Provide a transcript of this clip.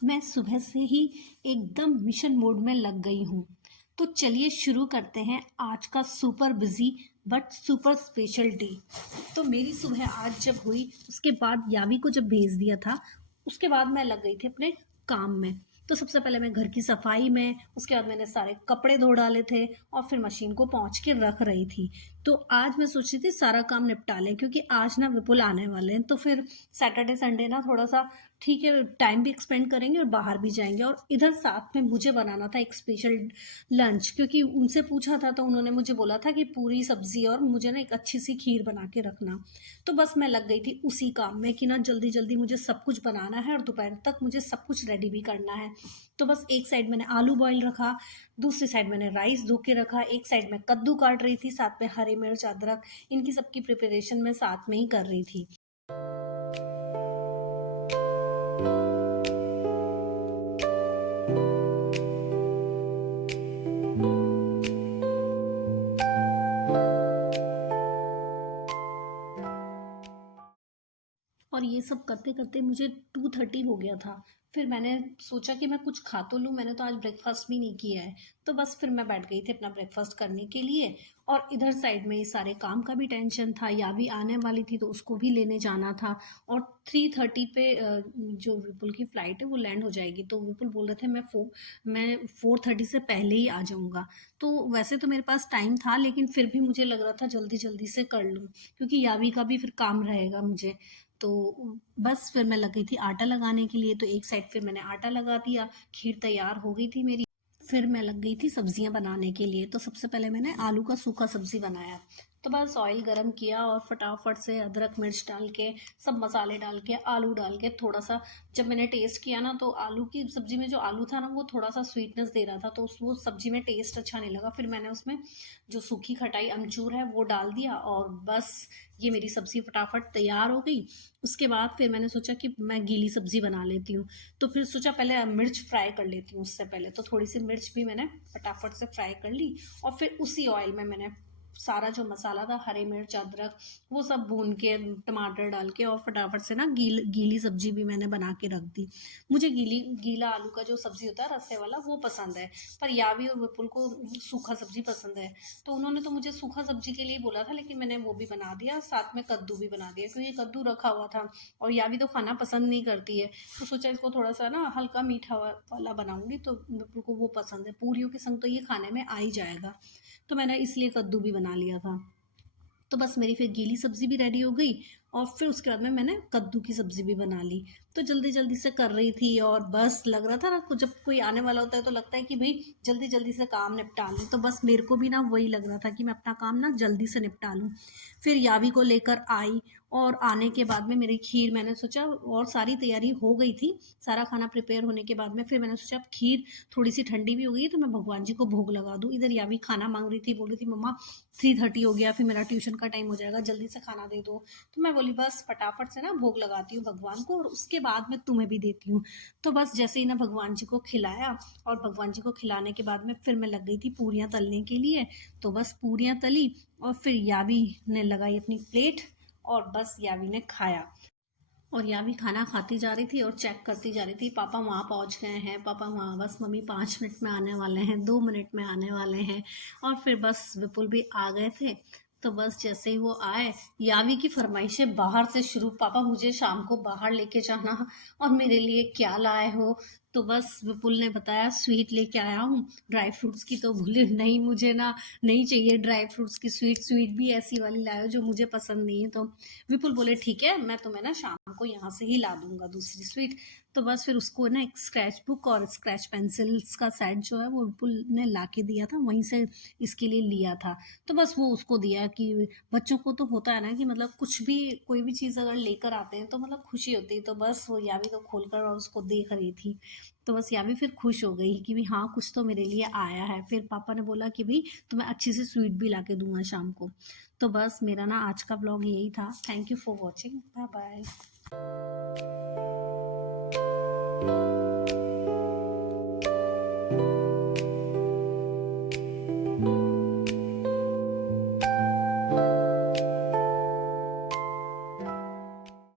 मैं सुबह से ही एकदम मिशन मोड में लग गई हूँ। तो चलिए शुरू करते हैं आज का super busy but super special day. तो मेरी सुबह आज जब हुई उसके बाद यावी को जब भेज दिया था, उसके बाद मैं लग गई थी अपने काम में। तो सबसे पहले मैं घर की सफाई में, उसके बाद मैंने सारे कपड़े धो डाले थे और फिर मशीन को पहुंच के रख रही थी। तो आज मैं सोच रही थी सारा काम निपटा लें, क्योंकि आज ना विपुल आने वाले हैं, तो फिर सैटरडे संडे ना थोड़ा सा ठीक है, टाइम भी एक्सपेंड करेंगे और बाहर भी जाएंगे। और इधर साथ में मुझे बनाना था एक स्पेशल लंच, क्योंकि उनसे पूछा था तो उन्होंने मुझे बोला था कि पूरी सब्जी और मुझे ना एक अच्छी सी खीर बना के रखना। तो बस मैं लग गई थी उसी काम में कि ना जल्दी जल्दी मुझे सब कुछ बनाना है और दोपहर तक मुझे सब कुछ रेडी भी करना है। तो बस एक साइड मैंने आलू बॉईल रखा, दूसरी साइड मैंने राइस धो के रखा, एक साइड में कद्दू काट रही थी, साथ में हरी मिर्च अदरक, इनकी सबकी प्रिपरेशन मैं साथ में ही कर रही थी। और ये सब करते करते मुझे 2:30 हो गया था। फिर मैंने सोचा कि मैं कुछ खा तो लूँ, मैंने तो आज ब्रेकफास्ट भी नहीं किया है। तो बस फिर मैं बैठ गई थी अपना ब्रेकफास्ट करने के लिए। और इधर साइड में ये सारे काम का भी टेंशन था, या भी आने वाली थी तो उसको भी लेने जाना था। और 3:30 पे जो विपुल की फ़्लाइट है वो लैंड हो जाएगी। तो विपुल बोल रहे थे मैं 4:30 से पहले ही आ जाऊँगा। तो वैसे तो मेरे पास टाइम था, लेकिन फिर भी मुझे लग रहा था जल्दी जल्दी से कर लूँ, क्योंकि यावी का भी फिर काम रहेगा मुझे। तो बस फिर मैं लग गई थी आटा लगाने के लिए। तो एक साइड फिर मैंने आटा लगा दिया, खीर तैयार हो गई थी मेरी। फिर मैं लग गई थी सब्जियां बनाने के लिए। तो सबसे पहले मैंने आलू का सूखा सब्जी बनाया। तो बस ऑयल गरम किया और फटाफट से अदरक मिर्च डाल के, सब मसाले डाल के, आलू डाल के, थोड़ा सा जब मैंने टेस्ट किया ना, तो आलू की सब्जी में जो आलू था ना वो थोड़ा सा स्वीटनेस दे रहा था, तो वो सब्जी में टेस्ट अच्छा नहीं लगा। फिर मैंने उसमें जो सूखी खटाई अमचूर है वो डाल दिया और बस ये मेरी सब्जी फटाफट तैयार हो गई। उसके बाद फिर मैंने सोचा कि मैं गीली सब्जी बना लेती हूँ। तो फिर सोचा पहले मिर्च फ्राई कर लेती हूँ। उससे पहले तो थोड़ी सी मिर्च भी मैंने फटाफट से फ्राई कर ली। और फिर उसी ऑयल में मैंने सारा जो मसाला था, हरी मिर्च अदरक, वो सब भून के, टमाटर डाल के, और फटाफट से ना गीली सब्जी भी मैंने बना के रख दी। मुझे गीला आलू का जो सब्जी होता है रस्से वाला वो पसंद है, पर यावी और विपुल को सूखा सब्जी पसंद है। तो उन्होंने तो मुझे सूखा सब्जी के लिए बोला था, लेकिन मैंने वो भी बना दिया, साथ में कद्दू भी बना दिया, क्योंकि कद्दू रखा हुआ था। और यावी तो खाना पसंद नहीं करती है, तो सोचा इसको थोड़ा सा ना हल्का मीठा वाला बनाऊंगी, तो विपुल को वो पसंद है। पूरियों के संग तो ये खाने में आ ही जाएगा। तो मैंने इसलिए कद्दू भी बना लिया था। तो बस मेरी फिर गीली सब्जी भी रेडी हो गई। और फिर उसके बाद में मैंने कद्दू की सब्जी भी बना ली। तो जल्दी जल्दी से कर रही थी, और बस लग रहा था ना, जब कोई आने वाला होता है तो लगता है कि भाई जल्दी जल्दी से काम निपटा लूँ। तो बस मेरे को भी ना वही लग रहा था कि मैं अपना काम ना जल्दी से निपटा लूँ। फिर यावी को लेकर आई, और आने के बाद में मेरी खीर, मैंने सोचा, और सारी तैयारी हो गई थी। सारा खाना प्रिपेयर होने के बाद में फिर मैंने सोचा अब खीर थोड़ी सी ठंडी भी हो गई है तो मैं भगवान जी को भोग लगा दूँ। इधर यावी खाना मांग रही थी, बोल रही थी मम्मा 3:30 हो गया, फिर मेरा ट्यूशन का टाइम हो जाएगा, जल्दी से खाना दे दो। तो मैं बोली बस फटाफट से ना भोग लगाती हूँ भगवान को, और उसके बाद में तुम्हें भी देती हूँ। तो बस जैसे ही ना भगवान जी को खिलाया, और भगवान जी को खिलाने के बाद में फिर मैं लग गई थी पूरियाँ तलने के लिए। तो बस पूरियाँ तली, और फिर यावी ने लगाई अपनी प्लेट, और बस यावी ने खाया। और यावी खाना खाती जा रही थी और चेक करती जा रही थी, पापा वहाँ पहुँच गए हैं, पापा वहाँ, बस मम्मी 5 मिनट में आने वाले हैं, 2 मिनट में आने वाले हैं। और फिर बस विपुल भी आ गए थे। तो बस जैसे ही वो आए, यावी की फरमाइशें बाहर से शुरू, पापा मुझे शाम को बाहर लेके जाना, और मेरे लिए क्या लाए हो। तो बस विपुल ने बताया स्वीट लेके आया हूँ ड्राई फ्रूट्स की। तो बोले नहीं, मुझे ना नहीं चाहिए ड्राई फ्रूट्स की स्वीट, स्वीट भी ऐसी वाली लाए हो जो मुझे पसंद नहीं है। तो विपुल बोले ठीक है, मैं तुम्हें ना शाम को यहाँ से ही ला दूंगा दूसरी स्वीट। तो बस फिर उसको ना एक स्क्रैच बुक और स्क्रैच पेंसिल्स का सेट जो है वो विपुल ने ला के दिया था, वहीं से इसके लिए लिया था। तो बस वो उसको दिया कि बच्चों को तो होता है ना कि मतलब कुछ भी, कोई भी चीज़ अगर लेकर आते हैं तो मतलब खुशी होती है। तो बस वो यावी तो खोलकर और उसको देख रही थी। तो बस यावी फिर खुश हो गई कि भी हाँ कुछ तो मेरे लिए आया है। फिर पापा ने बोला कि भाई तुम्हें अच्छी सी स्वीट भी ला के दूंगा शाम को। तो बस मेरा ना आज का व्लॉग यही था। Thank you for watching, bye bye.